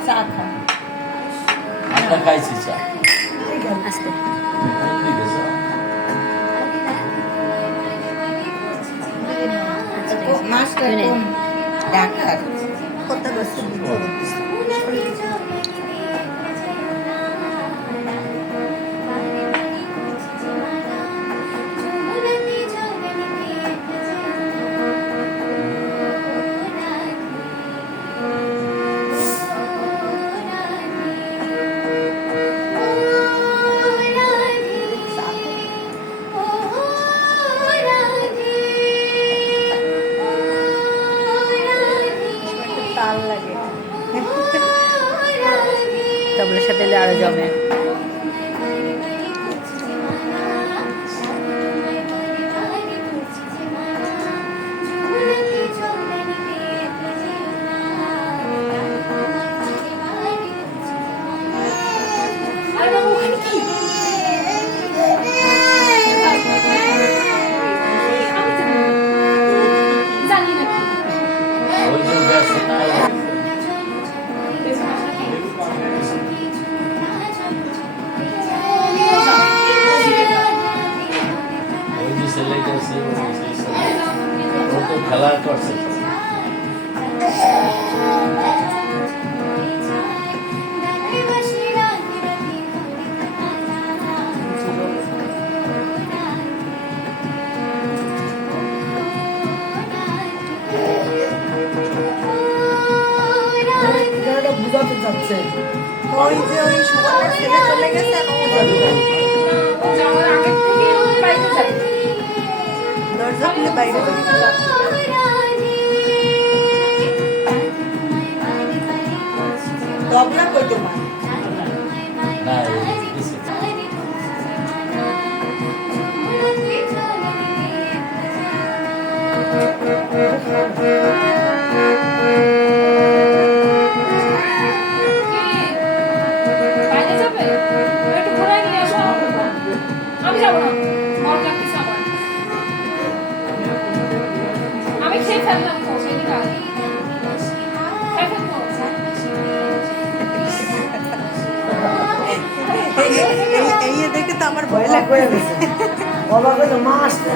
भाषा आठवा आता काय शिक्षा असते मास्टर कोण डाक्टर होतं তবলের সাথে এলে আরও জমে। ওই তো খেলা করছে এটা বুঝাতে চাচ্ছে ওই যে ওই সুবর্ণা ছেলে চলে গেছে আর ও যাবে। দরজা খুলে বাইরে চলে। তবলা কই তোমার? Thank এই এই দেখে তো আমার ভয় লাগবে। মা আসতে